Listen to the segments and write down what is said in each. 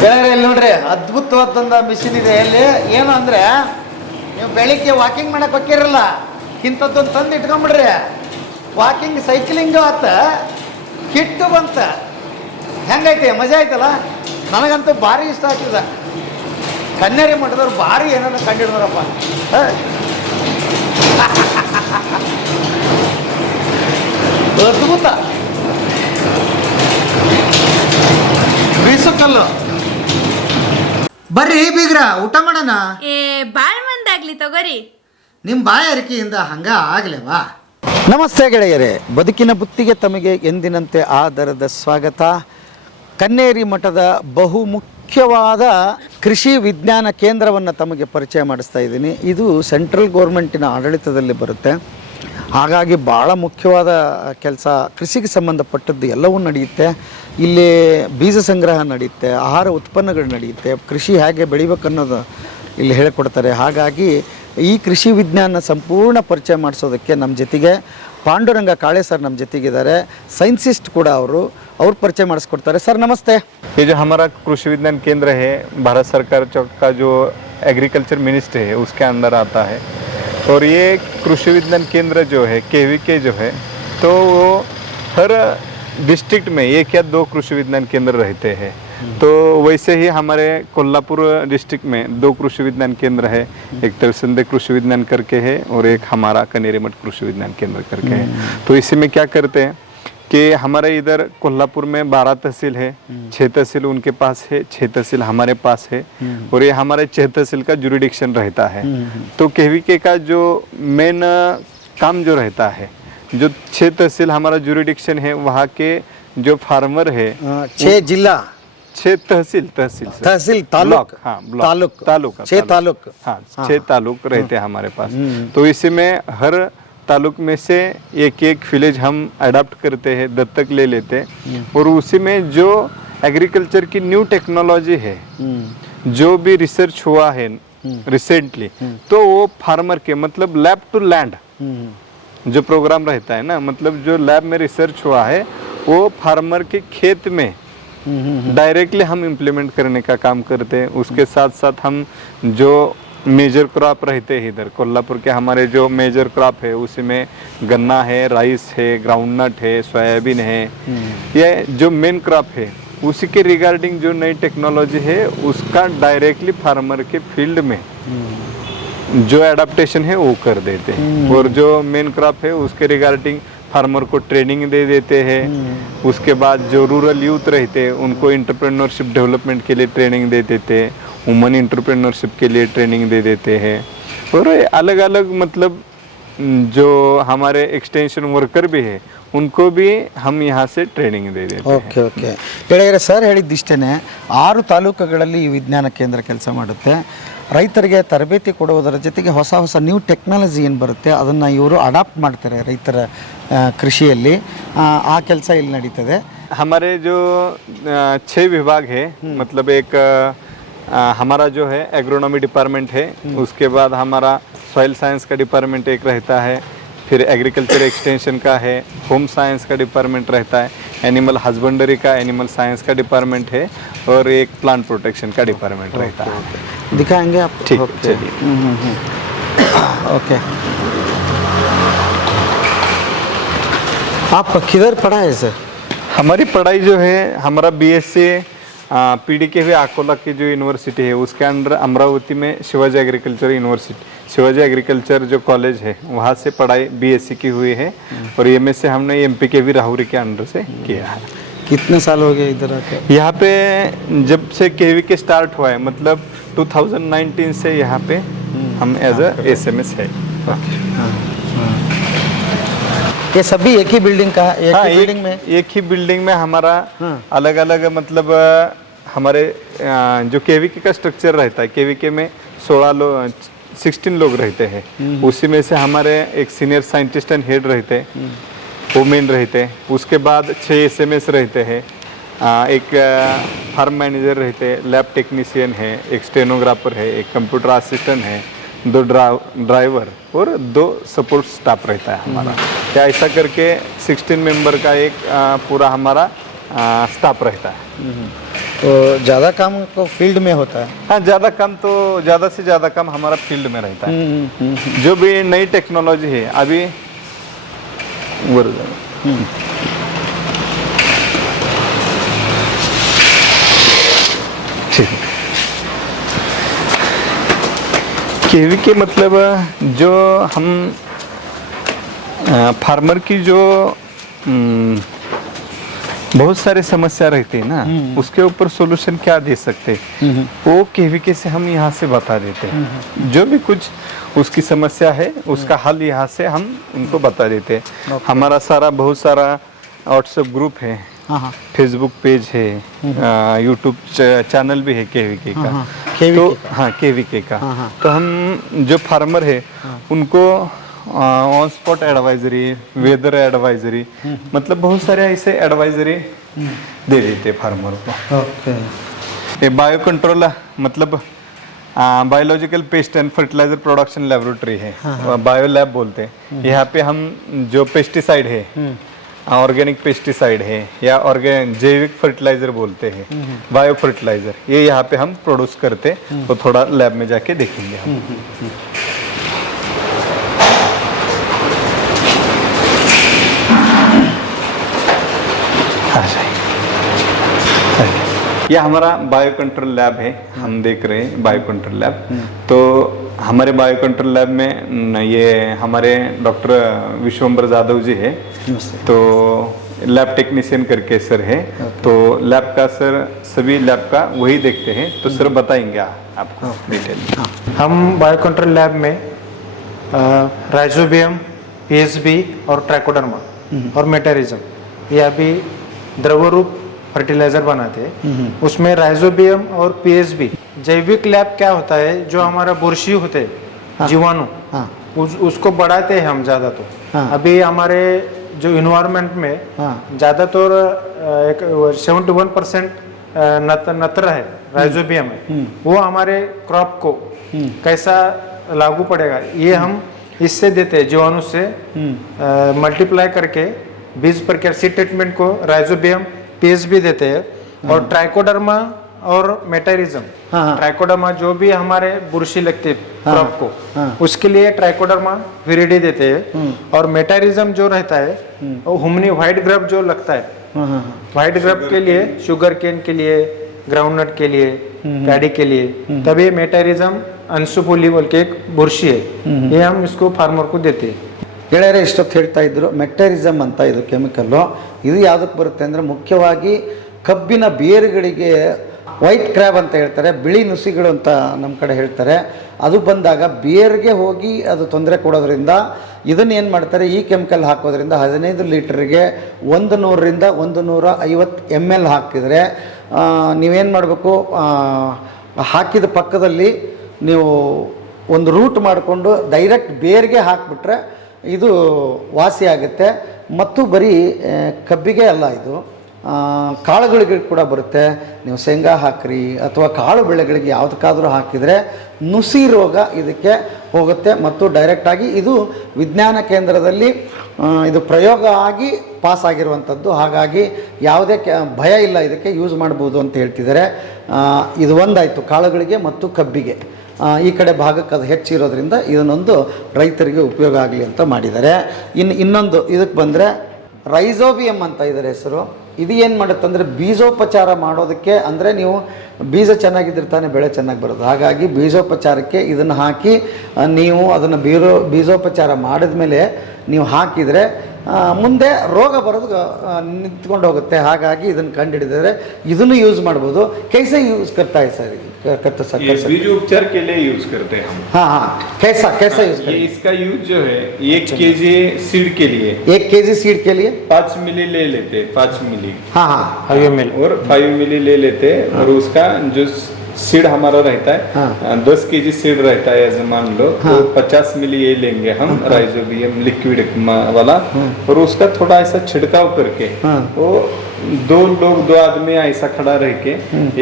ಗೆಳೆಯರೆ ಇಲ್ಲಿ ನೋಡ್ರಿ ಅದ್ಭುತವಾದಂಥ ಮಿಷಿನ್ ಇದೆ. ಇಲ್ಲಿ ಏನು ಅಂದರೆ ನೀವು ಬೆಳಿಗ್ಗೆ ವಾಕಿಂಗ್ ಮಾಡಕ್ಕೆ ಹೋಗಿರಲ್ಲ, ಇಂಥದ್ದೊಂದು ತಂದು ಇಟ್ಕೊಂಬಿಡ್ರಿ. ವಾಕಿಂಗ್ ಸೈಕ್ಲಿಂಗು ಆತ, ಕಿಟ್ಟು ಬಂತ, ಹೆಂಗೈತೆ ಮಜಾ ಆಯ್ತಲ್ಲ. ನನಗಂತೂ ಭಾರಿ ಇಷ್ಟ ಆಗ್ತದೆ. ಕನ್ನೇರಿ ಮಠದವ್ರು ಭಾರಿ ಏನಾದ್ರು ಕಂಡಿಡ್ದಾರಪ್ಪ. ಅದ್ಭುತ ಬೀಸಕ್ಕಲ್ಲು. ಬರ್ರಿ ಬೀಗ್ರ ಊಟ ಮಾಡೋಣ. ಬಾಳ್ ಮಂದಾಗ್ಲಿ ತಗೋರಿ. ನಿಮ್ಮ ಬಾಯ ಅರಿಕೆಯಿಂದ ಹಂಗ ಆಗ್ಲೇವಾ? ನಮಸ್ತೆ ಗೆಳೆಯರೇ, ಬದುಕಿನ ಬುತ್ತಿಗೆ ತಮಗೆ ಎಂದಿನಂತೆ ಆದರದ ಸ್ವಾಗತ. ಕನ್ನೇರಿ ಮಠದ ಬಹುಮುಖ್ಯವಾದ ಕೃಷಿ ವಿಜ್ಞಾನ ಕೇಂದ್ರವನ್ನು ತಮಗೆ ಪರಿಚಯ ಮಾಡಿಸ್ತಾ ಇದ್ದೀನಿ. ಇದು ಸೆಂಟ್ರಲ್ ಗೌರ್ಮೆಂಟಿನ ಆಡಳಿತದಲ್ಲಿ ಬರುತ್ತೆ. ಹಾಗಾಗಿ ಭಾಳ ಮುಖ್ಯವಾದ ಕೆಲಸ, ಕೃಷಿಗೆ ಸಂಬಂಧಪಟ್ಟದ್ದು ಎಲ್ಲವೂ ನಡೆಯುತ್ತೆ. ಇಲ್ಲಿ ಬೀಜ ಸಂಗ್ರಹ ನಡೆಯುತ್ತೆ, ಆಹಾರ ಉತ್ಪನ್ನಗಳು ನಡೆಯುತ್ತೆ, ಕೃಷಿ ಹೇಗೆ ಬೆಳಿಬೇಕನ್ನೋದು ಇಲ್ಲಿ ಹೇಳಿಕೊಡ್ತಾರೆ. ಹಾಗಾಗಿ ಈ ಕೃಷಿ ವಿಜ್ಞಾನ ಸಂಪೂರ್ಣ ಪರಿಚಯ ಮಾಡಿಸೋದಕ್ಕೆ ನಮ್ಮ ಜೊತೆಗೆ ಪಾಂಡುರಂಗ ಕಾಳೆ ಸರ್ ನಮ್ಮ ಜೊತೆಗಿದ್ದಾರೆ. ಸೈಂಟಿಸ್ಟ್ ಕೂಡ ಅವ್ರು ಪರಿಚಯ ಮಾಡಿಸ್ಕೊಡ್ತಾರೆ. ಸರ್ ನಮस्ते. ये जो हमारा कृषि विज्ञान केंद्र है भारत सरकार का जो एग्रीकल्चर मिनिस्ट्री है उसके अंदर आता है। और ये कृषि विज्ञान केंद्र जो है KVK जो है, तो वो हर डिस्ट्रिक्ट में एक या दो कृषि विज्ञान केंद्र रहते हैं। तो वैसे ही हमारे कोल्हापुर डिस्ट्रिक्ट में 2 कृषि विज्ञान केंद्र है। एक तरसंदे कृषि विज्ञान करके है और एक हमारा कनेरी मठ कृषि विज्ञान केंद्र करके है। तो इसी में क्या करते हैं कि हमारे इधर कोल्हापुर में 12 तहसील है, 6 तहसील उनके पास है, 6 तहसील हमारे पास है। और ये हमारे 6 तहसील का जुरिडिक्शन रहता है। तो KVK का जो मेन काम जो रहता है, जो 6 तहसील हमारा जुरिडिक्शन है, वहाँ के जो फार्मर है 6 जिला, 6 तहसील तालुक, हाँ तालुक 6 तालुक, हाँ 6 तालुक रहते हैं हमारे पास। तो इसी में हर तालुक में से एक विलेज हम अडॉप्ट करते हैं, दत्तक ले लेते हैं। और उसी में जो एग्रीकल्चर की न्यू टेक्नोलॉजी है, जो भी रिसर्च हुआ है रिसेंटली, तो वो फार्मर के मतलब लैब टू लैंड जो प्रोग्राम रहता है ना, मतलब जो लैब में रिसर्च हुआ है वो फार्मर के खेत में डायरेक्टली हम इम्प्लीमेंट करने का काम करते हैं। उसके साथ साथ हम जो मेजर क्रॉप रहते हैं इधर कोल्हापुर के, हमारे जो मेजर क्रॉप है उसी में गन्ना है, राइस है, ग्राउंडनट है, सोयाबीन है, ये जो मेन क्रॉप है उसी के रिगार्डिंग जो नई टेक्नोलॉजी है उसका डायरेक्टली फार्मर के फील्ड में जो एडाप्टेशन है वो कर देते हैं। और जो मेन क्रॉप है उसके रिगार्डिंग फार्मर को ट्रेनिंग दे देते हैं। उसके बाद जो रूरल यूथ रहते हैं उनको इंटरप्रेन्योरशिप डेवलपमेंट के लिए ट्रेनिंग दे देते हैं, वुमन इंटरप्रेन्योरशिप के लिए ट्रेनिंग दे देते हैं। और अलग अलग मतलब जो हमारे एक्सटेंशन वर्कर भी है उनको भी हम यहाँ से ट्रेनिंग दे देते हैं। ಓಕೆ ಓಕೆ ಗೆಳೆಯರೆ, ಸರ್ ಹೇಳಿದ್ದಿಷ್ಟೇ 6 ತಾಲೂಕುಗಳಲ್ಲಿ ಈ ವಿಜ್ಞಾನ ಕೇಂದ್ರ ಕೆಲಸ ಮಾಡುತ್ತೆ. ರೈತರಿಗೆ ತರಬೇತಿ ಕೊಡುವುದರ ಜೊತೆಗೆ ಹೊಸ ಹೊಸ ನ್ಯೂ ಟೆಕ್ನಾಲಜಿ ಏನು ಬರುತ್ತೆ ಅದನ್ನು ಇವರು ಅಡಾಪ್ಟ್ ಮಾಡ್ತಾರೆ ರೈತರ ಕೃಷಿಯಲ್ಲಿ. ಆ ಕೆಲಸ ಇಲ್ಲಿ ನಡೀತದೆ. हमारे जो 6 विभाग है, मतलब एक हमारा जो है एग्रोनॉमी डिपार्टमेंट है, उसके बाद हमारा सॉइल साइंस का डिपार्टमेंट एक रहता है, फिर एग्रीकल्चर एक्सटेंशन का है, होम साइंस का डिपार्टमेंट रहता है, एनिमल हस्बेंड्री का एनिमल साइंस का डिपार्टमेंट है, और एक प्लांट प्रोटेक्शन का डिपार्टमेंट रहता है। दिखाएंगे आप? ठीक, चलिए। ओके, आप किधर पढ़ा है सर? हमारी पढ़ाई जो है, हमारा BSc PDKV अकोला की जो यूनिवर्सिटी है उसके अंडर अमरावती में Shivaji agriculture university, Shivaji agriculture जो कॉलेज है वहाँ से पढ़ाई BSc की हुई है। और MSc हमने MPKV राहुरी के अंडर से किया है। कितने साल हो गए इधर आके? यहाँ पे जब से KVK स्टार्ट हुआ है, मतलब 2019 से यहाँ पे हम एज अ SMS है। ये सभी एक ही बिल्डिंग का? एक ही बिल्डिंग में? एक ही बिल्डिंग में हमारा अलग अलग मतलब हमारे जो KVK का स्ट्रक्चर रहता है, KVK में 16 लोग रहते हैं। उसी में से हमारे एक सीनियर साइंटिस्ट एंड हेड रहते हैं, वो मेन रहते हैं। उसके बाद 6 SMS रहते हैं, एक फार्म मैनेजर रहते हैं, लैब टेक्नीशियन है, एक स्टेनोग्राफर है, एक कंप्यूटर असिस्टेंट है, 2 ड्राइवर और 2 सपोर्ट स्टाफ रहता है हमारा। क्या ऐसा करके 16 मेंबर का एक पूरा हमारा स्टाफ रहता है। तो ज़्यादा काम तो फील्ड में होता है। हाँ, ज़्यादा काम तो ज़्यादा से ज़्यादा काम हमारा फील्ड में रहता है। जो भी नई टेक्नोलॉजी है अभी केवी के मतलब जो हम फार्मर की जो बहुत सारे समस्या रहती है ना, उसके ऊपर सोल्यूशन क्या दे सकते हैं वो केवीके से हम यहाँ से बता देते हैं। जो भी कुछ उसकी समस्या है उसका हल यहाँ से हम उनको बता देते हैं। हमारा सारा बहुत सारा व्हाट्सएप ग्रुप है, फेसबुक पेज है, यूट्यूब चैनल भी है केवीके का। तो हाँ, केवीके का। तो हम जो फार्मर है उनको on spot advisory, weather advisory, मतलब बहुत सारे ऐसे एडवाइजरी दे देते फार्मर को। ये बायो कंट्रोल मतलब biological pest and fertiliser production laboratory है, बायो लैब बोलते हैं। यहाँ पे हम जो पेस्टिसाइड है, ऑर्गेनिक पेस्टिसाइड है या जैविक फर्टिलाइजर बोलते हैं, बायो फर्टिलाइजर, ये यहाँ पे हम प्रोड्यूस करते हैं। तो थोड़ा लैब में जाके देखेंगे हम। ये हमारा बायो कंट्रोल लैब है, हम देख रहे हैं बायो कंट्रोल लैब। तो हमारे बायो कंट्रोल लैब में ये हमारे डॉक्टर विश्वम्बर जाधव जी है, तो लैब टेक्नीशियन करके सर है। तो लैब का सर सभी लैब का वही देखते हैं, तो सर बताएंगे आपको डिटेल। हम बायो कंट्रोल लैब में राइजोबियम, पीएसबी और ट्राइकोडर्मा और मेटारिज्म, ये अभी द्रव रूप फर्टिलाइजर बनाते हैं। उसमें राइजोबियम और पीएसबी, जैविक लैब क्या होता है, जो हमारा बुरशी होते हैं, जीवाणु, उसको बढ़ाते हैं हम ज़्यादा। तो अभी हमारे जो इन्वायरमेंट में ज़्यादातर 71% नत्र है, राइजोबियम है, वो हमारे क्रॉप को कैसा लागू पड़ेगा ये हम इससे देते हैं, जीवाणु से मल्टीप्लाई करके बीज प्रक्रिया सीड ट्रीटमेंट को राइजोबियम, पीएसबी देते हैं। और ट्राइकोडर्मा और मेटारिज्म, ट्राइकोडर्मा जो भी हमारे बुरशी लगती है क्रॉप को, उसके लिए ट्राइकोडर्मा विरिडी देते हैं। और मेटारिज्म जो रहता है वो हुमनी व्हाइट ग्रब जो लगता है, व्हाइट ग्रब के लिए, शुगर केन के लिए, ग्राउंडनट के लिए, पैडी के लिए, तभी मेटारिज्म अनसुपुली बोल के एक बुरशी है, ये हम इसको फार्मर को देते हैं। ಗೆಳೆಯರೆ ಇಷ್ಟೊತ್ತು ಹೇಳ್ತಾ ಇದ್ರು ಮೆಕ್ಟರಿಸಮ್ ಅಂತ ಇದು ಕೆಮಿಕಲ್ಲು. ಇದು ಯಾವುದಕ್ಕೆ ಬರುತ್ತೆ ಅಂದರೆ ಮುಖ್ಯವಾಗಿ ಕಬ್ಬಿನ ಬೇರುಗಳಿಗೆ ವೈಟ್ ಕ್ರ್ಯಾಬ್ ಅಂತ ಹೇಳ್ತಾರೆ, ಬಿಳಿ ನುಸಿಗಳು ಅಂತ ನಮ್ಮ ಕಡೆ ಹೇಳ್ತಾರೆ. ಅದು ಬಂದಾಗ ಬೇರ್ಗೆ ಹೋಗಿ ಅದು ತೊಂದರೆ ಕೊಡೋದ್ರಿಂದ ಇದನ್ನು ಏನು ಮಾಡ್ತಾರೆ, ಈ ಕೆಮಿಕಲ್ ಹಾಕೋದ್ರಿಂದ 15 ಲೀಟ್ರಿಗೆ 100ರಿಂದ 150 ml ಹಾಕಿದರೆ ನೀವೇನು ಮಾಡಬೇಕು, ಹಾಕಿದ ಪಕ್ಕದಲ್ಲಿ ನೀವು ಒಂದು ರೂಟ್ ಮಾಡಿಕೊಂಡು ಡೈರೆಕ್ಟ್ ಬೇರ್ಗೆ ಹಾಕಿಬಿಟ್ರೆ ಇದು ವಾಸಿ ಆಗುತ್ತೆ. ಮತ್ತು ಬರೀ ಕಬ್ಬಿಗೆ ಅಲ್ಲ, ಇದು ಕಾಳುಗಳಿಗೆ ಕೂಡ ಬರುತ್ತೆ. ನೀವು ಶೇಂಗಾ ಹಾಕ್ರಿ ಅಥವಾ ಕಾಳು ಬೆಳೆಗಳಿಗೆ ಯಾವುದಕ್ಕಾದರೂ ಹಾಕಿದರೆ ನುಸಿ ರೋಗ ಇದಕ್ಕೆ ಹೋಗುತ್ತೆ. ಮತ್ತು ಡೈರೆಕ್ಟಾಗಿ ಇದು ವಿಜ್ಞಾನ ಕೇಂದ್ರದಲ್ಲಿ ಇದು ಪ್ರಯೋಗ ಆಗಿ ಪಾಸ್ ಆಗಿರುವಂಥದ್ದು. ಹಾಗಾಗಿ ಯಾವುದೇ ಭಯ ಇಲ್ಲ, ಇದಕ್ಕೆ ಯೂಸ್ ಮಾಡ್ಬೋದು ಅಂತ ಹೇಳ್ತಿದ್ದಾರೆ. ಇದು ಒಂದಾಯಿತು ಕಾಳುಗಳಿಗೆ ಮತ್ತು ಕಬ್ಬಿಗೆ. ಈ ಕಡೆ ಭಾಗಕ್ಕೆ ಅದು ಹೆಚ್ಚಿರೋದ್ರಿಂದ ಇದನ್ನೊಂದು ರೈತರಿಗೆ ಉಪಯೋಗ ಆಗಲಿ ಅಂತ ಮಾಡಿದ್ದಾರೆ. ಇನ್ನೊಂದು ಇದಕ್ಕೆ ಬಂದರೆ ರೈಜೋಬಿಯಮ್ ಅಂತ ಇದರ ಹೆಸರು. ಇದು ಏನು ಮಾಡುತ್ತಂದರೆ ಬೀಜೋಪಚಾರ ಮಾಡೋದಕ್ಕೆ, ಅಂದರೆ ನೀವು ಬೀಜ ಚೆನ್ನಾಗಿದ್ದರೆ ತಾನೇ ಬೆಳೆ ಚೆನ್ನಾಗಿ ಬರೋದು. ಹಾಗಾಗಿ ಬೀಜೋಪಚಾರಕ್ಕೆ ಇದನ್ನು ಹಾಕಿ ನೀವು ಅದನ್ನು ಬೀಜೋಪಚಾರ ಮಾಡಿದ ಮೇಲೆ ನೀವು ಹಾಕಿದರೆ ಮುಂದೆ ರೋಗ ಬರೋದು ನಿಂತ್ಕೊಂಡು ಹೋಗುತ್ತೆ. ಹಾಗಾಗಿ ಇದನ್ನು ಕಂಡುಹಿಡಿದರೆ ಇದನ್ನು ಯೂಸ್ ಮಾಡ್ಬೋದು. कैसे यूज़ करता है सर? ये बीज उपचार के लिए यूज करते हैं हम। हाँ, कैसा यूज करते हैं? इसका यूज जो है 1 kg सीड के लिए, 1 kg सीड के लिए 5 मिली ले लेते, 5 मिली। हाँ, 5 ml और 5 मिली ले लेते। और उसका जो सीड हमारा रहता है 10 kg सीड रहता है, ऐसे मान लो, तो 50 मिली ये लेंगे हम राइजोबियम लिक्विड वाला। और उसका थोड़ा ऐसा छिड़काव करके वो 2 आदमी ऐसा खड़ा रह के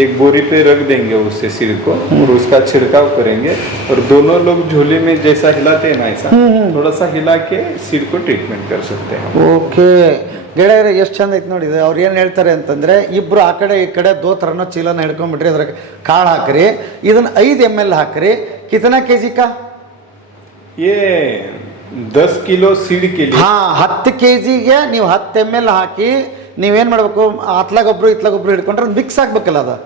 एक बोरी पे रख देंगे उससे सीड को, और उसका छिड़काव करेंगे। और दोनों लोग झोले में जैसा हिलाते हैं ना, ऐसा थोड़ा सा हिला के सीड को ट्रीटमेंट कर सकते हैं। ओके, ಗೆಳೆಯರೆ ಎಷ್ಟು ಚಂದ ಐತೆ ನೋಡಿ ಇದು. ಅವ್ರು ಏನು ಹೇಳ್ತಾರೆ ಅಂತಂದರೆ, ಇಬ್ಬರು ಆ ಕಡೆ ಈ ಕಡೆ ದೋತ್ರನೋ ಚೀಲನ ಹಿಡ್ಕೊಂಡ್ಬಿಟ್ರಿ, ಅದ್ರಾಗ ಕಾಳು ಹಾಕ್ರಿ, ಇದನ್ನು 5 ml ಹಾಕ್ರಿ. ಕಿತನಾ ಕೆ ಜಿ ಕಾ? ये 10 किलो सीड के लिए। ಹಾಂ, 10 kg ನೀವು 10 ml ಹಾಕಿ ನೀವೇನು ಮಾಡಬೇಕು, ಅತ್ಲಾಗೊಬ್ರು ಇತ್ಲಾಗೊಬ್ರು ಹಿಡ್ಕೊಂಡ್ರೆ ಮಿಕ್ಸ್ ಆಗಬೇಕಲ್ಲ, ಅದು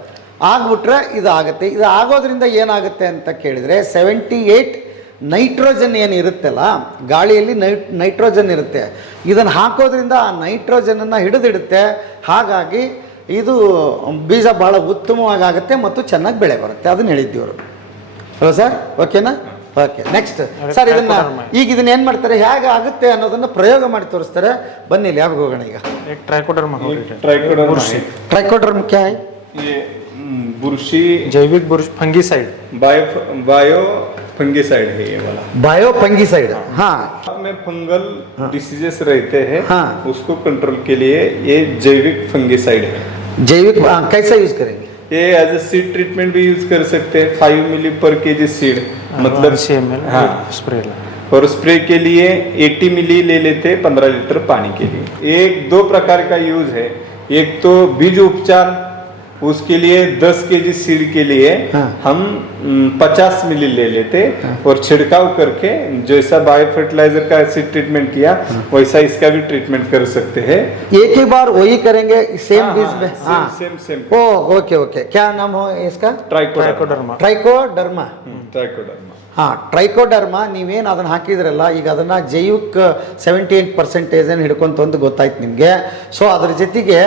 ಆಗ್ಬಿಟ್ರೆ ಇದು ಆಗುತ್ತೆ. ಇದು ಆಗೋದ್ರಿಂದ ಏನಾಗುತ್ತೆ ಅಂತ ಕೇಳಿದರೆ 78 ನೈಟ್ರೋಜನ್ ಏನು ಇರುತ್ತಲ್ಲ, ಗಾಳಿಯಲ್ಲಿ ನೈಟ್ರೋಜನ್ ಇರುತ್ತೆ. ಇದನ್ನು ಹಾಕೋದ್ರಿಂದ ಆ ನೈಟ್ರೋಜನನ್ನು ಹಿಡಿದಿಡುತ್ತೆ. ಹಾಗಾಗಿ ಇದು ಬೀಜ ಭಾಳ ಉತ್ತಮವಾಗಿ ಆಗುತ್ತೆ ಮತ್ತು ಚೆನ್ನಾಗಿ ಬೆಳೆ ಬರುತ್ತೆ. ಅದನ್ನು ಹೇಳಿದ್ದೀವರು. ಹಲೋ ಸರ್, ಓಕೆನಾ? ಓಕೆ, ನೆಕ್ಸ್ಟ್ ಸರ್, ಇದನ್ನ ಈಗ ಇದನ್ನ ಏನು ಮಾಡ್ತಾರೆ, ಹೇಗೆ ಆಗುತ್ತೆ ಅನ್ನೋದನ್ನು ಪ್ರಯೋಗ ಮಾಡಿ ತೋರಿಸ್ತಾರೆ. ಬನ್ನಿ ಇಲ್ಲಿ ಯಾವಾಗ ಹೋಗೋಣ ಈಗ. ट्राइकोडर्मा ट्राइकोडर्मा क्या है? ये बुरशी जैविक फंगीसाइड, बायो फंगीसाइड है ये वाला। बायो फंगीसाइड, हाँ। में फंगल डिसीजेस रहते हैं, हाँ। उसको कंट्रोल के लिए ये जैविक फंगीसाइड है। जैविक कैसा यूज करेंगे? ये एज ए सीड ट्रीटमेंट भी यूज कर सकते हैं। 5 मिली पर केजी सीड, मतलब ml हाँ, स्प्रे। और स्प्रे के लिए 80 मिली ले लेते हैं 15 लीटर पानी के लिए। एक 2 प्रकार का यूज है। एक तो बीज उपचार, उसके लिए 10 केजी सीड के लिए हाँ। हम 50 मिली ले लेते और छिड़काव करके जैसा बायो फर्टिलाइजर का सीड ट्रीटमेंट किया वैसा इसका भी ट्रीटमेंट कर सकते हैं। एक ही बार वही करेंगे सेम बीज में? हाँ, सेम ओ ओके ओके। क्या नाम हो इसका? ट्राइकोडर्मा। ट्राइकोडर्मा, ट्राइकोडर्मा, ಹಾಂ. ಟ್ರೈಕೋಡರ್ಮಾ ನೀವೇನು ಅದನ್ನು ಹಾಕಿದ್ರಲ್ಲ, ಈಗ ಅದನ್ನು ಜೈವಿಕ 78% ಏನು ಹಿಡ್ಕೊಂತ ಗೊತ್ತಾಯ್ತು ನಿಮಗೆ. ಸೊ ಅದ್ರ ಜೊತೆಗೆ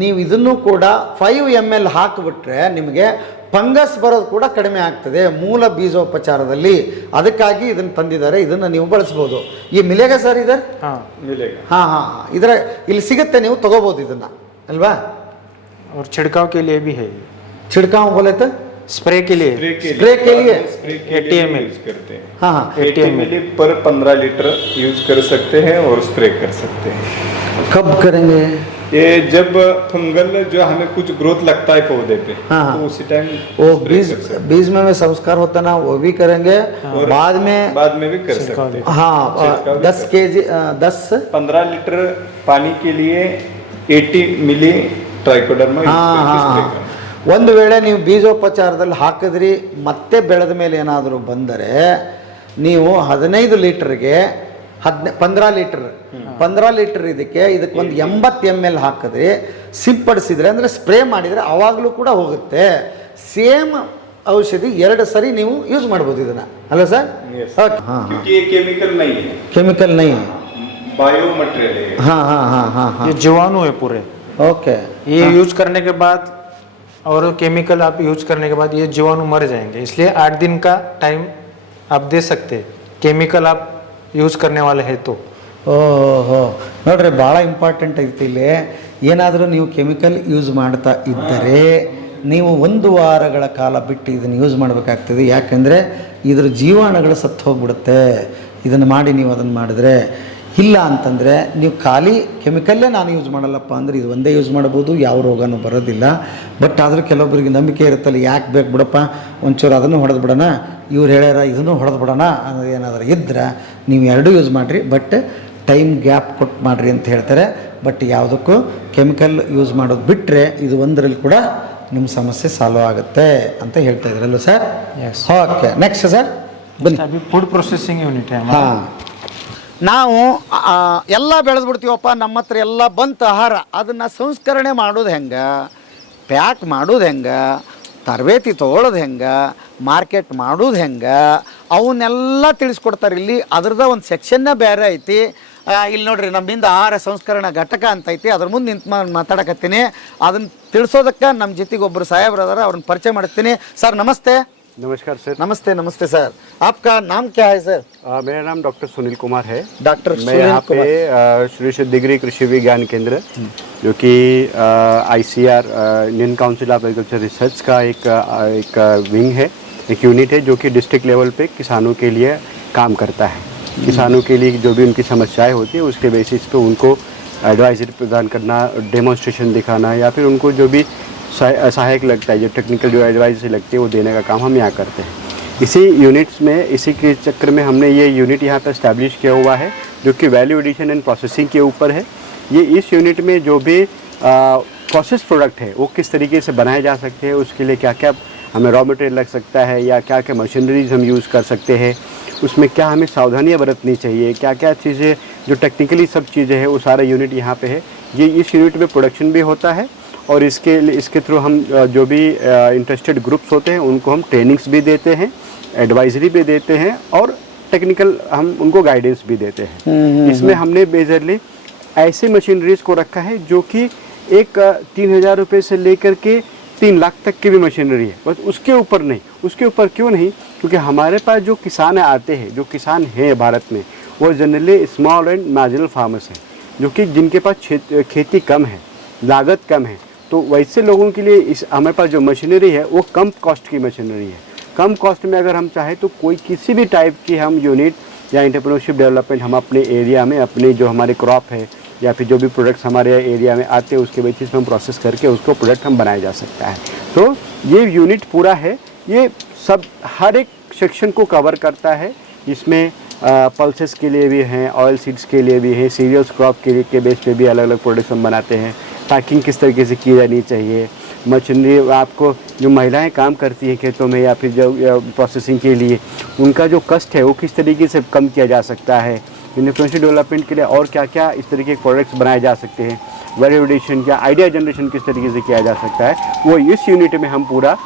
ನೀವು ಇದನ್ನು ಕೂಡ 5 ml ಹಾಕಿಬಿಟ್ರೆ ನಿಮಗೆ ಫಂಗಸ್ ಬರೋದು ಕೂಡ ಕಡಿಮೆ ಆಗ್ತದೆ ಮೂಲ ಬೀಜೋಪಚಾರದಲ್ಲಿ. ಅದಕ್ಕಾಗಿ ಇದನ್ನು ತಂದಿದ್ದಾರೆ, ಇದನ್ನು ನೀವು ಬಳಸ್ಬೋದು. ಈ ಮಿಲೆಗ ಸರ್ ಇದೆ? हाँ मिलेगा। ಹಾಂ ಹಾಂ, ಇದರ ಇಲ್ಲಿ ಸಿಗುತ್ತೆ, ನೀವು ತಗೋಬೋದು ಇದನ್ನು ಅಲ್ವಾ? और छिड़काव के लिए भी है, छिड़काव बोले तो स्प्रे के लिए स्प्रे के लिए 80 ml यूज करते हैं। हाँ हाँ। 80 मिली पर 15 लीटर यूज कर सकते हैं और स्प्रे कर सकते हैं। कब करेंगे? ये जब फंगल जो हमें कुछ ग्रोथ लगता है पौधे पे, हाँ। तो उसी टाइम वो बीज में संस्कार होता ना, वो भी करेंगे। बाद में भी कर सकते हैं। हाँ, 10 kg 15 लीटर पानी के लिए 80 मिली ट्राइकोडर्मा यूज हाँ करके स्प्रे हाँ. करना। ಒಂದು ವೇಳೆ ನೀವು ಬೀಜೋಪಚಾರದಲ್ಲಿ ಹಾಕಿದ್ರಿ ಮತ್ತೆ ಬೆಳೆದ ಮೇಲೆ ಏನಾದರೂ ಬಂದರೆ ನೀವು 15 ಲೀಟರ್ಗೆ 15 ಲೀಟರ್ ಇದಕ್ಕೊಂದು 80 ml ಹಾಕಿದ್ರಿ, ಸಿಂಪಡಿಸಿದ್ರೆ ಅಂದರೆ ಸ್ಪ್ರೇ ಮಾಡಿದರೆ ಅವಾಗಲೂ ಕೂಡ ಹೋಗುತ್ತೆ. ಸೇಮ್ ಔಷಧಿ 2 ಸರಿ ನೀವು ಯೂಸ್ ಮಾಡ್ಬೋದು ಇದನ್ನು, ಅಲ್ಲ ಸರ್? ಓಕೆ. ಹಾಂ, क्योंकि ये केमिकल नहीं है, ಕೆಮಿಕಲ್ ನೈ. बायो मटेरियल है। हाँ हाँ हाँ हाँ हाँ, ये जीवाणु है पूरे। ओके. ये यूज करने के बाद और केमिकल आप यूज करने के बाद ये जीवाणु मर जाएंगे, इसलिए 8 दिन का टाइम आप दे सकते हैं केमिकल आप ಯೂಸ್ करने वाले है तो। ಓಹೋ, ನೋಡ್ರಿ ಭಾಳ ಇಂಪಾರ್ಟೆಂಟ್ ಐತಿ ಇಲ್ಲಿ. ಏನಾದರೂ ನೀವು ಕೆಮಿಕಲ್ ಯೂಸ್ ಮಾಡ್ತಾ ಇದ್ದರೆ ನೀವು 1 ವಾರಗಳ ಕಾಲ ಬಿಟ್ಟು ಇದನ್ನು ಯೂಸ್ ಮಾಡಬೇಕಾಗ್ತದೆ. ಯಾಕೆಂದರೆ ಇದ್ರ ಜೀವಾಣುಗಳು ಸತ್ತು ಹೋಗ್ಬಿಡುತ್ತೆ ಇದನ್ನು ಮಾಡಿ ನೀವು ಅದನ್ನು ಮಾಡಿದ್ರೆ. ಇಲ್ಲ ಅಂತಂದರೆ ನೀವು ಖಾಲಿ ಕೆಮಿಕಲ್ಲೇ ನಾನು ಯೂಸ್ ಮಾಡಲ್ಲಪ್ಪ ಅಂದರೆ ಇದು ಒಂದೇ ಯೂಸ್ ಮಾಡ್ಬೋದು, ಯಾವ ರೋಗನೂ ಬರೋದಿಲ್ಲ. ಬಟ್ ಆದರೂ ಕೆಲವೊಬ್ಬರಿಗೆ ನಂಬಿಕೆ ಇರುತ್ತಲ್ಲ, ಯಾಕೆ ಬೇಕು ಬಿಡಪ್ಪ ಒಂಚೂರು ಅದನ್ನು ಹೊಡೆದು ಬಿಡೋಣ, ಇವ್ರು ಹೇಳ್ಯಾರ ಇದನ್ನು ಹೊಡೆದು ಬಿಡೋಣ ಅನ್ನೋದು ಏನಾದರೂ ಇದ್ರೆ ನೀವು 2 ಯೂಸ್ ಮಾಡಿರಿ, ಬಟ್ ಟೈಮ್ ಗ್ಯಾಪ್ ಕೊಟ್ಟು ಮಾಡಿರಿ ಅಂತ ಹೇಳ್ತಾರೆ. ಬಟ್ ಯಾವುದಕ್ಕೂ ಕೆಮಿಕಲ್ ಯೂಸ್ ಮಾಡೋದು ಬಿಟ್ಟರೆ ಇದು ಒಂದರಲ್ಲಿ ಕೂಡ ನಿಮ್ಮ ಸಮಸ್ಯೆ ಸಾಲ್ವ್ ಆಗುತ್ತೆ ಅಂತ ಹೇಳ್ತಾ ಇದ್ರಲ್ಲ sir? Yes. Okay, next sir ಬನ್ನಿ. अभी फूड प्रोसेसिंग यूनिट है हमारा। ಹಾಂ, ನಾವು ಎಲ್ಲ ಬೆಳೆದ್ಬಿಡ್ತೀವಪ್ಪ, ನಮ್ಮ ಹತ್ರ ಎಲ್ಲ ಬಂತು ಆಹಾರ, ಅದನ್ನು ಸಂಸ್ಕರಣೆ ಮಾಡೋದು ಹೆಂಗೆ, ಪ್ಯಾಕ್ ಮಾಡೋದು ಹೆಂಗೆ, ತರಬೇತಿ ತೊಗೊಳ್ಳೋದು ಹೆಂಗೆ, ಮಾರ್ಕೆಟ್ ಮಾಡೋದು ಹೆಂಗೆ, ಅವನ್ನೆಲ್ಲ ತಿಳಿಸ್ಕೊಡ್ತಾರೆ ಇಲ್ಲಿ. ಅದ್ರದ್ದು ಒಂದು ಸೆಕ್ಷನ್ನೇ ಬೇರೆ ಐತಿ. ಇಲ್ಲಿ ನೋಡ್ರಿ, ನಮ್ಮಿಂದ ಆಹಾರ ಸಂಸ್ಕರಣಾ ಘಟಕ ಅಂತ ಐತಿ, ಅದ್ರ ಮುಂದೆ ನಿಂತು ಮಾತಾಡಕತ್ತೀನಿ. ಅದನ್ನು ತಿಳಿಸೋದಕ್ಕೆ ನಮ್ಮ ಜೊತೆಗೆ ಒಬ್ಬರು ಸಾಹೇಬ್ರು ಅದಾರ, ಅವ್ರನ್ನ ಪರಿಚಯ ಮಾಡ್ತೀನಿ. ಸರ್ ನಮಸ್ತೆ. नमस्कार सर। नमस्ते नमस्ते सर, आपका नाम क्या है सर? मेरा नाम डॉक्टर सुनील कुमार है। डॉक्टर मैं यहाँ पे श्री डिग्री कृषि विज्ञान केंद्र जो कि ICR Indian council of agriculture research का एक विंग है, एक यूनिट है जो कि डिस्ट्रिक्ट लेवल पे किसानों के लिए काम करता है। किसानों के लिए जो भी उनकी समस्याएं होती है उसके बेसिस पे उनको एडवाइजरी प्रदान करना, डेमोन्स्ट्रेशन दिखाना या फिर उनको जो भी सहायक लगता है, जो टेक्निकल जो एडवाइस लगती है वो देने का काम हम यहाँ करते हैं। इसी यूनिट्स में, इसी के चक्कर में हमने ये यूनिट यहाँ पर इस्टेब्लिश किया हुआ है जो कि वैल्यू एडिशन एंड प्रोसेसिंग के ऊपर है। ये इस यूनिट में जो भी प्रोसेस प्रोडक्ट है वो किस तरीके से बनाए जा सकते हैं, उसके लिए क्या क्या हमें रॉ मटेरियल लग सकता है या क्या क्या मशीनरीज हम यूज़ कर सकते हैं, उसमें क्या हमें सावधानियां बरतनी चाहिए, क्या क्या चीज़ें जो टेक्निकली सब चीज़ें हैं वो सारा यूनिट यहाँ पे है। ये इस यूनिट में प्रोडक्शन भी होता है और इसके थ्रू हम जो भी इंटरेस्टेड ग्रुप्स होते हैं उनको हम ट्रेनिंग्स भी देते हैं, एडवाइजरी भी देते हैं और टेक्निकल हम उनको गाइडेंस भी देते हैं। इसमें हमने मेजरली ऐसे मशीनरीज को रखा है जो कि एक 3,000 रुपये से लेकर के 3 लाख तक की भी मशीनरी है, बस उसके ऊपर नहीं। उसके ऊपर क्यों नहीं? क्योंकि हमारे पास जो किसान आते हैं, जो किसान हैं भारत में, वो generally small and marginal farmers हैं, जो कि जिनके पास खेती कम है, लागत कम है। तो वैसे लोगों के लिए इस हमारे पास जो मशीनरी है वो कम कॉस्ट की मशीनरी है। कम कॉस्ट में अगर हम चाहें तो कोई किसी भी टाइप की हम यूनिट या एंटरप्रेन्योरशिप डेवलपमेंट हम अपने एरिया में, अपने जो हमारे क्रॉप है या फिर जो भी प्रोडक्ट्स हमारे एरिया में आते हैं उसके बेसिस पे हम प्रोसेस करके उसको प्रोडक्ट हम बनाया जा सकता है। तो ये यूनिट पूरा है, ये सब हर एक सेक्शन को कवर करता है। इसमें पल्सेस के लिए भी हैं, ऑयल सीड्स के लिए भी हैं, सीरियल्स क्रॉप के बेस पे भी अलग अलग प्रोडक्ट्स हम बनाते हैं। पैकिंग किस तरीके से की जानी चाहिए, मशीनरी आपको जो महिलाएं काम करती हैं खेतों में या फिर जो प्रोसेसिंग के लिए, उनका जो कस्ट है वो किस तरीके से कम किया जा सकता है। एंटरप्रेन्योरशिप डेवलपमेंट के लिए और क्या क्या इस तरीके के प्रोडक्ट्स बनाए जा सकते हैं, वैल्यू एडिशन या आइडिया जनरेशन किस तरीके से किया जा सकता है, वो इस यूनिट में हम पूरा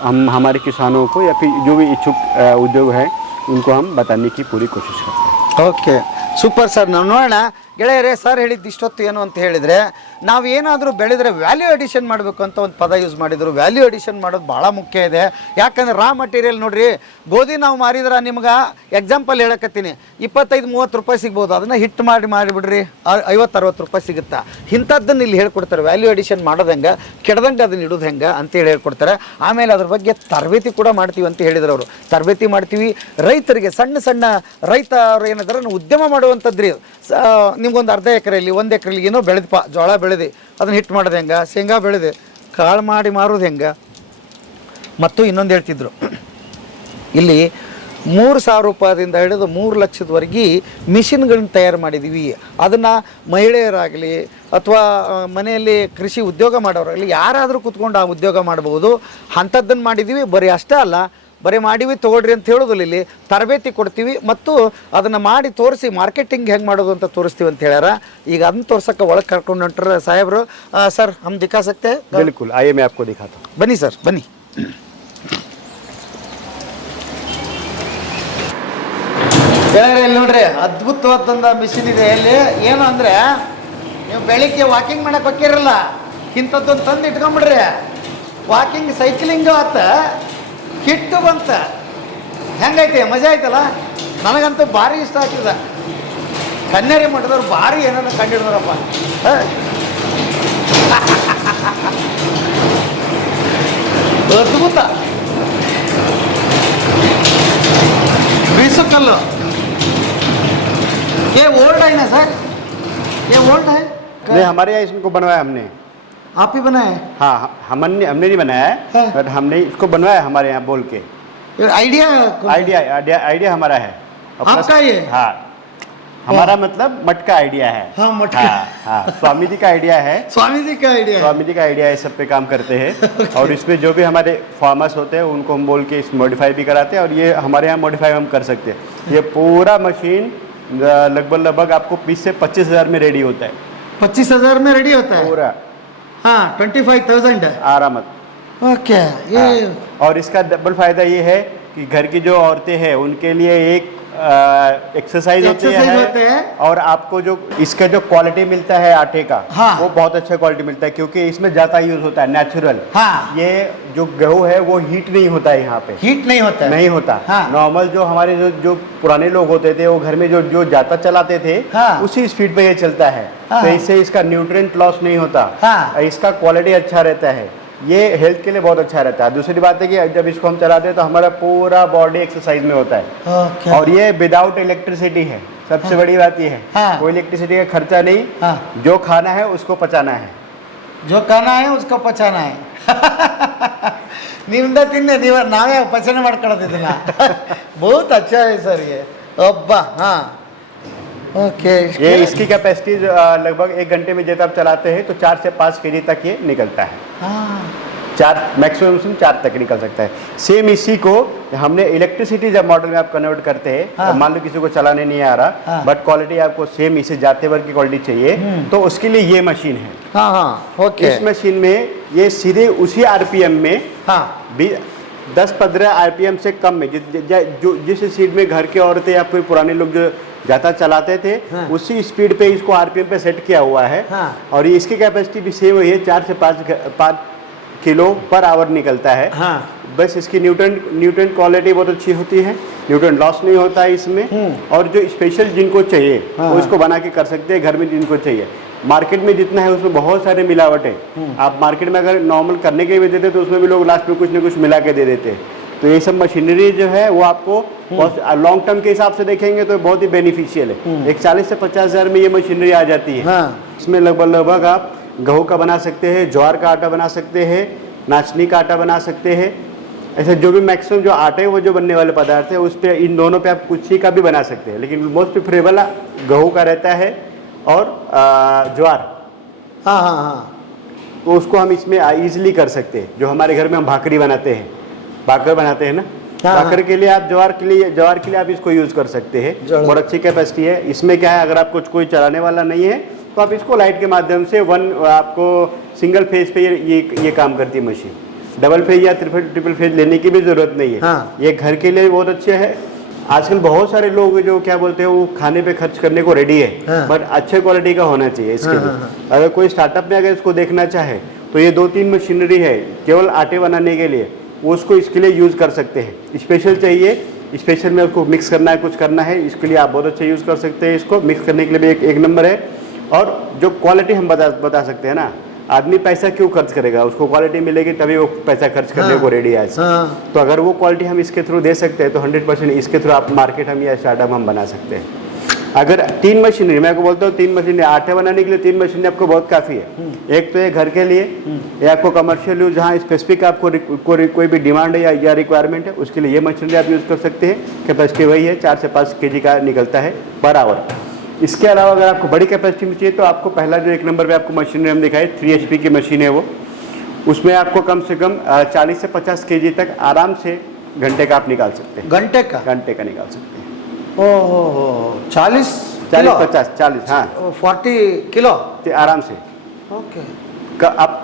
हमारे किसानों को या फिर जो भी इच्छुक उद्योग है उनको हम बताने की पूरी कोशिश करते हैं। Okay super sir. ನಾವು ನೋಡೋಣ ಗೆಳೆಯರೇ, ಸರ್ ಹೇಳಿದ್ದು ಇಷ್ಟೊತ್ತು ಏನು ಅಂತ ಹೇಳಿದರೆ, ನಾವು ಏನಾದರೂ ಬೆಳೆದರೆ ವ್ಯಾಲ್ಯೂ ಅಡಿಷನ್ ಮಾಡಬೇಕು ಅಂತ ಒಂದು ಪದ ಯೂಸ್ ಮಾಡಿದರು. ವ್ಯಾಲ್ಯೂ ಅಡಿಷನ್ ಮಾಡೋದು ಭಾಳ ಮುಖ್ಯ ಇದೆ. ಯಾಕಂದ್ರೆ ರಾ ಮಟೀರಿಯಲ್ ನೋಡಿರಿ, ಗೋಧಿ ನಾವು ಮಾರಿದ್ರೆ ನಿಮ್ಗೆ ಎಕ್ಸಾಂಪಲ್ ಹೇಳಕತ್ತೀನಿ, 25-30 ರೂಪಾಯಿ ಸಿಗ್ಬೋದು. ಅದನ್ನು ಹಿಟ್ಟು ಮಾಡಿಬಿಡ್ರಿ 50-60 ರೂಪಾಯಿ ಸಿಗುತ್ತಾ. ಇಂಥದ್ದನ್ನು ಇಲ್ಲಿ ಹೇಳ್ಕೊಡ್ತಾರೆ. ವ್ಯಾಲ್ಯೂ ಅಡಿಷನ್ ಮಾಡೋದು ಹೆಂಗೆ, ಕೆಡದಂಗೆ ಅದನ್ನ ಇಡೋದು ಹೆಂಗೆ ಅಂತೇಳಿ ಹೇಳ್ಕೊಡ್ತಾರೆ. ಆಮೇಲೆ ಅದ್ರ ಬಗ್ಗೆ ತರಬೇತಿ ಕೂಡ ಮಾಡ್ತೀವಿ ಅಂತ ಹೇಳಿದ್ರು ಅವರು. ತರಬೇತಿ ಮಾಡ್ತೀವಿ ರೈತರಿಗೆ, ಸಣ್ಣ ಸಣ್ಣ ರೈತ ಅವ್ರು ಏನಾದ್ರೆ ಉದ್ಯಮ ಮಾಡುವಂಥದ್ದು ರೀ. ನಿಮ್ಗೊಂದು ಅರ್ಧ ಎಕರೆಯಲ್ಲಿ 1 ಎಕರೆಯಲ್ಲಿ ಏನೋ ಬೆಳೆದಪ್ಪ, ಜೋಳ ಬೆಳೆದು ಅದನ್ನ ಹಿಟ್ಟು ಮಾಡೋದು ಹೆಂಗೆ, ಶೇಂಗಾ ಬೆಳೆದು ಕಾಳು ಮಾಡಿ ಮಾರೋದು ಹೆಂಗೆ. ಮತ್ತು ಇನ್ನೊಂದು ಹೇಳ್ತಿದ್ರು, ಇಲ್ಲಿ 3,000 ರೂಪಾಯಿದಿಂದ ಹಿಡಿದು 3 ಲಕ್ಷದವರೆಗೆ ಮಿಷಿನ್ಗಳನ್ನ ತಯಾರು ಮಾಡಿದ್ದೀವಿ. ಅದನ್ನು ಮಹಿಳೆಯರಾಗಲಿ ಅಥವಾ ಮನೆಯಲ್ಲಿ ಕೃಷಿ ಉದ್ಯೋಗ ಮಾಡೋರಾಗಲಿ ಯಾರಾದರೂ ಕೂತ್ಕೊಂಡು ಆ ಉದ್ಯೋಗ ಮಾಡ್ಬೋದು. ಅಂಥದ್ದನ್ನು ಮಾಡಿದ್ದೀವಿ. ಬರೀ ಅಷ್ಟೇ ಅಲ್ಲ, ಬರೀ ಮಾಡಿವಿ ತೊಗೊಳ್ರಿ ಅಂತ ಹೇಳೋದಿಲ್ಲ, ಇಲ್ಲಿ ತರಬೇತಿ ಕೊಡ್ತೀವಿ ಮತ್ತು ಅದನ್ನು ಮಾಡಿ ತೋರಿಸಿ ಮಾರ್ಕೆಟಿಂಗ್ ಹೆಂಗೆ ಮಾಡೋದು ಅಂತ ತೋರಿಸ್ತೀವಿ ಅಂತ ಹೇಳ್ಯಾರ. ಈಗ ಅದನ್ನ ತೋರ್ಸಕ್ಕೆ ಒಳಗೆ ಕರ್ಕೊಂಡು ಹೊಂಟ್ರೆ ಸಾಹೇಬರು. ಸರ್ ಹಮ್ ದಿಖಾ ಸಕ್ತೆ? बिल्कुल, आइए मैं आपको दिखाता हूँ। ಬನ್ನಿ ಸರ್, ಬನ್ನಿ. ಇಲ್ಲಿ ನೋಡ್ರಿ, ಅದ್ಭುತವಾದಂಥ ಮಿಷಿನ್ ಇದೆ. ಇಲ್ಲಿ ಏನು ಅಂದರೆ, ನೀವು ಬೆಳಿಗ್ಗೆ ವಾಕಿಂಗ್ ಮಾಡಕ್ಕೆ ಹೋಗಿರಲ್ಲ, ಇಂಥದ್ದೊಂದು ತಂದು ಇಟ್ಕೊಂಬಿಡ್ರಿ. ವಾಕಿಂಗ್ ಸೈಕ್ಲಿಂಗು ಆತ, ಹಿಟ್ಟು ಬಂತ, ಹೆಂಗೈತೆ, ಮಜಾ ಆಯ್ತಲ್ಲ. ನನಗಂತೂ ಭಾರಿ ಇಷ್ಟ ಆಗ್ತದೆ. ಕನ್ಯಾರಿ ಮಠದವ್ರು ಭಾರಿ ಏನಾದ್ರು ಕಂಡಿಡ್ದಾರಪ್ಪ. ಅದ್ಭುತ. ಬೀಸುಕಲ್ಲು ये ओल्ड है ना सर? ये ओल्ड है? नहीं, हमारे यहाँ इसको बनवाया हमने। आप ही बनाए? हाँ, हमने नहीं बनाया है, बट हमने इसको बनवाया हमारे यहाँ बोल के। आइडिया हमारा है। आपका ये? हाँ, हमारा मतलब मठ का आइडिया है। हाँ, मठ का। हाँ, स्वामी जी का आइडिया है। स्वामी जी का आइडिया? स्वामी जी का आइडिया है, सब पे काम करते हैं। और इसमें जो भी हमारे फार्मर्स होते हैं उनको हम बोल के इस मॉडिफाई भी कराते हैं, और ये हमारे यहाँ मॉडिफाई हम कर सकते हैं। ये पूरा मशीन लगभग आपको 20 से 25 हज़ार में रेडी होता है। 25,000 में रेडी होता है पूरा? हाँ, 25,000 है आरामत। ओके। ये और इसका डबल फायदा ये है कि घर की जो औरतें हैं उनके लिए एक एक्सरसाइज होते हैं, और आपको जो इसका जो क्वालिटी मिलता है आटे का, हाँ, वो बहुत अच्छा क्वालिटी मिलता है, क्योंकि इसमें ज़्यादा यूज होता है नेचुरल। हाँ, ये जो गेहूं है वो हीट नहीं होता है, यहाँ पे हीट नहीं होता है। नहीं होता। हाँ, नॉर्मल जो हमारे जो पुराने लोग होते थे वो घर में जो जाता चलाते थे, हाँ, उसी स्पीड पे ये चलता है। हाँ, तो इससे इसका न्यूट्रिएंट लॉस नहीं होता। हाँ, इसका क्वालिटी अच्छा रहता है, ये हेल्थ के लिए बहुत अच्छा रहता है। दूसरी बात है कि जब इसको हम चलाते हैं तो हमारा पूरा बॉडी एक्सरसाइज में होता है। ओके। और ये विदाउट इलेक्ट्रिसिटी है, सबसे बड़ी बात ये है। हाँ, कोई इलेक्ट्रिसिटी का खर्चा नहीं। हाँ, जो खाना है उसको पचाना है, जो खाना है उसको पचाना है। ನಿಮ್ದ ತಿನ್ನೆ ನಾವೇ ಪಚನ ಮಾಡ್ಕೊಳ್ಳೋದು ಇದನ್ನ. ಬಹುತ್ ಅಚ್ಚಾ है सर ये. अब्बा हाँ, ओके ये इसकी कैपेसिटी लगभग 1 घंटे में जब आप चलाते हैं तो 4 से 5 केजी तक ये निकलता है। हाँ 4 मैक्सिमम 4 तक निकल सकता है। सेम इसी को हमने इलेक्ट्रिसिटी जब मॉडल में आप कन्वर्ट करते हैं, हाँ। तो मान लो किसी को चलाने नहीं आ रहा, हाँ। बट क्वालिटी आपको सेम इसे जाते वर्ग की क्वालिटी चाहिए, तो उसके लिए ये मशीन है। हाँ हाँ ओके इस मशीन में ये सीधे उसी आरपीएम में हाँ 10-15 आरपीएम से कम में जिस स्पीड में घर के औरतें या फिर पुराने लोग जो ज़्यादा चलाते थे, हाँ। उसी स्पीड पे इसको आरपीएम पे सेट किया हुआ है। हाँ। और ये इसकी कैपेसिटी भी सेम हुई है, 4 से 5 किलो पर आवर निकलता है। हाँ। बस इसकी न्यूट्रन क्वालिटी बहुत अच्छी होती है, न्यूट्रन लॉस नहीं होता है इसमें। और जो स्पेशल जिनको चाहिए हाँ। वो इसको बना के कर सकते हैं घर में जिनको चाहिए। मार्केट में जितना है उसमें बहुत सारे मिलावट है। आप मार्केट में अगर नॉर्मल करने के भी देते तो उसमें भी लोग लास्ट में कुछ ना कुछ मिला के दे देते हैं। तो ये सब मशीनरी जो है वो आपको लॉन्ग टर्म के हिसाब से देखेंगे तो बहुत ही बेनिफिशियल है। एक 40 से 50 हज़ार में ये मशीनरी आ जाती है। हाँ। इसमें लगभग आप गेहूं का बना सकते हैं, ज्वार का आटा बना सकते हैं, नाचनी का आटा बना सकते हैं। ऐसे जो भी मैक्सिमम जो आटे वो जो बनने वाले पदार्थ है उस पर इन दोनों पे आप कुछ ही का भी बना सकते हैं, लेकिन मोस्ट प्रेफरेबल गेहूं का रहता है और ज्वार। हाँ हाँ हाँ तो उसको हम इसमें इजीली कर सकते हैं। जो हमारे घर में हम भाकरी बनाते हैं, भाकर बनाते हैं ना, हाँ। भाकर के लिए आप ज्वार के लिए आप इसको यूज कर सकते हैं। ज्वार। बहुत अच्छी कैपेसिटी है। इसमें क्या है, अगर आपको कोई चलाने वाला नहीं है तो आप इसको लाइट के माध्यम से आपको सिंगल फेज पे ये काम करती है मशीन। डबल फेज या ट्रिपल फेज लेने की भी जरूरत नहीं है। हाँ। ये घर के लिए बहुत अच्छे है। आजकल बहुत सारे लोग जो क्या बोलते हैं वो खाने पे खर्च करने को रेडी है, हाँ। बट अच्छे क्वालिटी का होना चाहिए इसके हाँ, लिए। हाँ, अगर कोई स्टार्टअप में अगर इसको देखना चाहे तो ये 2-3 मशीनरी है केवल आटे बनाने के लिए, वो उसको इसके लिए यूज़ कर सकते हैं। स्पेशल चाहिए, स्पेशल में उसको मिक्स करना है, कुछ करना है, इसके लिए आप बहुत अच्छे यूज़ कर सकते हैं। इसको मिक्स करने के लिए भी एक नंबर है। और जो क्वालिटी हम बता सकते हैं ना, आदमी पैसा क्यों खर्च करेगा, उसको क्वालिटी मिलेगी तभी वो पैसा खर्च करने हाँ। को रेडी है। हाँ। तो अगर वो क्वालिटी हम इसके थ्रू दे सकते हैं तो 100% इसके थ्रू आप मार्केट हम या स्टार्टअप हम बना सकते हैं। अगर 3 मशीनरी, मैं आपको बोलता हूँ 3 मशीनरी आटे बनाने के लिए 3 मशीनरी आपको बहुत काफ़ी है। एक तो ये घर के लिए, या आपको कमर्शियल यूज जहाँ स्पेसिफिक आपको कोई भी डिमांड है या रिक्वायरमेंट है, उसके लिए ये मशीनरी आप यूज़ कर सकते हैं। कैपेसिटी वही है, 4 से 5 केजी का निकलता है पर आवर। इसके अलावा अगर आपको बड़ी कैपेसिटी में चाहिए तो आपको पहला जो 1 नंबर पे आपको मशीनरी हम दिखाई 3 HP की मशीन है वो, उसमें आपको कम से कम 40 से 50 केजी तक आराम से घंटे का आप निकाल सकते हैं। घंटे का निकाल सकते हैं। ओहो 40 40 हाँ 40 किलो तो आराम से। ओके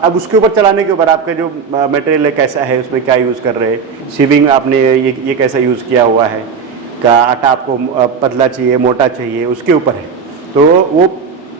अब उसके ऊपर चलाने के ऊपर आपका जो मटेरियल है कैसा है, उसमें क्या यूज़ कर रहे हैं, सीविंग आपने ये कैसा यूज़ किया हुआ है, का आटा आपको पतला चाहिए मोटा चाहिए, उसके ऊपर है। तो वो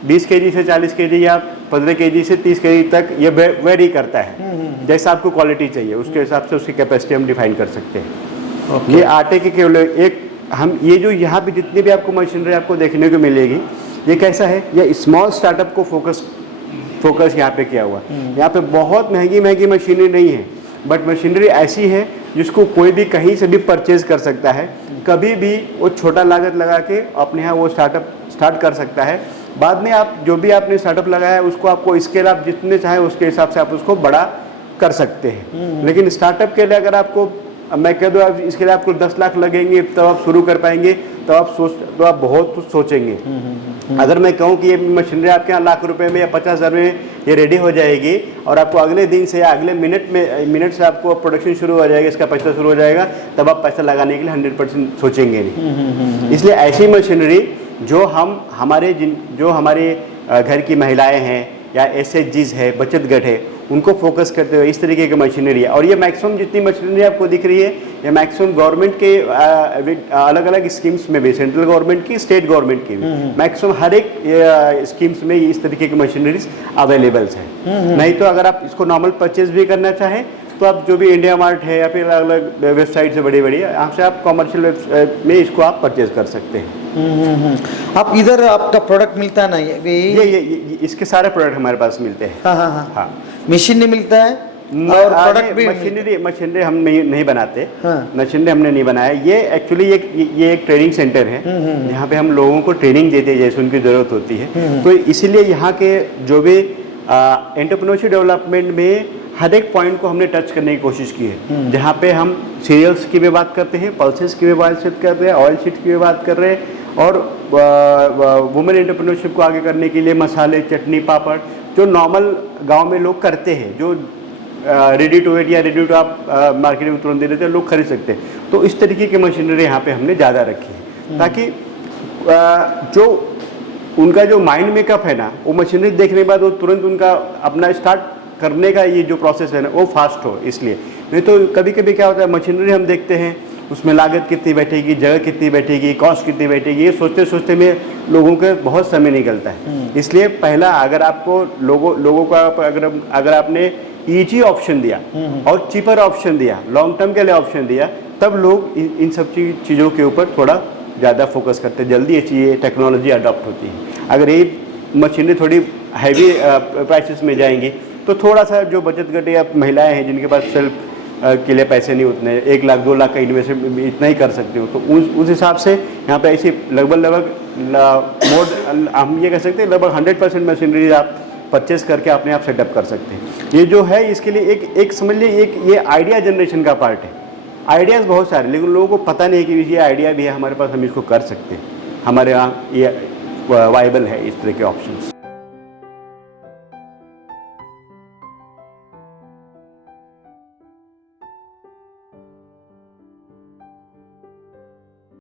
20 केजी से 40 केजी या 15 केजी से 30 केजी तक ये वेरी करता है। जैसा आपको क्वालिटी चाहिए उसके हिसाब से उसकी कैपेसिटी हम डिफाइन कर सकते हैं। ये आटे के केवल एक हम ये जो यहाँ पे जितनी भी आपको मशीनरी आपको देखने को मिलेगी, ये कैसा है, ये स्मॉल स्टार्टअप को फोकस यहाँ पे किया हुआ। यहाँ पे बहुत महंगी मशीनरी नहीं है, बट मशीनरी ऐसी है जिसको कोई भी कहीं से भी परचेज कर सकता है, कभी भी वो छोटा लागत लगा के अपने यहाँ वो स्टार्ट कर सकता है। बाद में आप जो भी आपने स्टार्टअप लगाया है उसको आपको स्केल आप जितने चाहें उसके हिसाब से आप उसको बड़ा कर सकते हैं। लेकिन स्टार्टअप के लिए अगर आपको मैं कह दूँ आप इसके लिए आपको 10 लाख लगेंगे तब आप शुरू कर पाएंगे, तो आप बहुत कुछ सोचेंगे। अगर मैं कहूँ कि ये मशीनरी आपके यहाँ लाख रुपए में या 50,000 में ये रेडी हो जाएगी और आपको अगले दिन से या अगले मिनट से आपको प्रोडक्शन शुरू हो जाएगा, इसका पैसा शुरू हो जाएगा, तब आप पैसा लगाने के लिए 100% सोचेंगे नहीं। इसलिए ऐसी मशीनरी जो हमारे घर की महिलाएं हैं या SHGs है, बचत गट है, उनको फोकस करते हुए इस तरीके की मशीनरी है। और ये मैक्सिमम जितनी मशीनरी आपको दिख रही है ये मैक्सिमम गवर्नमेंट के अलग अलग स्कीम्स में भी, सेंट्रल गवर्नमेंट की, स्टेट गवर्नमेंट की भी, मैक्सिमम हर एक स्कीम्स में इस तरीके की मशीनरीज अवेलेबल्स है। नहीं तो अगर आप इसको नॉर्मल परचेज भी करना चाहें तो आप जो भी इंडिया मार्ट है या फिर अलग अलग वेबसाइट से बड़ी यहाँ से आप कॉमर्शियल में इसको आप परचेज कर सकते हैं। आप इधर आपका प्रोडक्ट मिलता नहीं है ये इसके सारे प्रोडक्ट हमारे पास मिलते हैं। हाँ मशीन नहीं मिलता है और प्रोडक्ट भी मशीनरी हम नहीं बनाते। हाँ। मशीनरी हमने नहीं बनाया। ये एक्चुअली ये एक ट्रेनिंग सेंटर है यहाँ पे हम लोगों को ट्रेनिंग देते हैं जैसे उनकी ज़रूरत होती है। तो इसीलिए यहाँ के जो भी एंटरप्रेन्योरशिप डेवलपमेंट में हर एक पॉइंट को हमने टच करने की कोशिश की है। जहाँ पे हम सीरियल्स की भी बात करते हैं, पल्सेस की भी बात करते हैं, ऑयल शीट की भी बात कर रहे हैं, और वुमेन एंटरप्रेन्योरशिप को आगे करने के लिए मसाले, चटनी, पापड़ जो नॉर्मल गांव में लोग करते हैं, जो रेडी टू ईट या रेडी टू आप मार्केट में तुरंत दे देते हैं, लोग खरीद सकते हैं। तो इस तरीके की मशीनरी यहाँ पे हमने ज़्यादा रखी है, ताकि जो उनका जो माइंड मेकअप है ना, वो मशीनरी देखने के बाद वो तुरंत उनका अपना स्टार्ट करने का ये जो प्रोसेस है ना, वो फास्ट हो। इसलिए नहीं तो कभी कभी क्या होता है, मशीनरी हम देखते हैं उसमें लागत कितनी बैठेगी, जगह कितनी बैठेगी, कॉस्ट कितनी बैठेगी, ये सोचते सोचते में लोगों के बहुत समय निकलता है। इसलिए पहला अगर आपको लोगों का अगर आपने ईजी ऑप्शन दिया और चीपर ऑप्शन दिया, लॉन्ग टर्म के लिए ऑप्शन दिया, तब लोग इन सब चीज़ों के ऊपर थोड़ा ज़्यादा फोकस करते हैं, जल्दी ये टेक्नोलॉजी अडॉप्ट होती है। अगर ये मशीनें थोड़ी हैवी प्राइसेस में जाएंगी तो थोड़ा सा जो बचत गट या महिलाएं हैं जिनके पास सेल्फ के लिए पैसे नहीं उतने, 1 लाख 2 लाख का इन्वेस्टमेंट इतना ही कर सकते हो, तो उस हिसाब से यहाँ पे ऐसी लगभग हम ये कह सकते हैं लगभग 100% मशीनरी आप परचेस करके अपने आप सेटअप कर सकते हैं। ये जो है इसके लिए एक समझ लीजिए ये आइडिया जनरेशन का पार्ट है। आइडियाज़ बहुत सारे, लेकिन लोगों को पता नहीं है कि ये आइडिया भी है हमारे पास, हम इसको कर सकते हैं, हमारे यहाँ ये वाइबल है इस तरह के ऑप्शंस।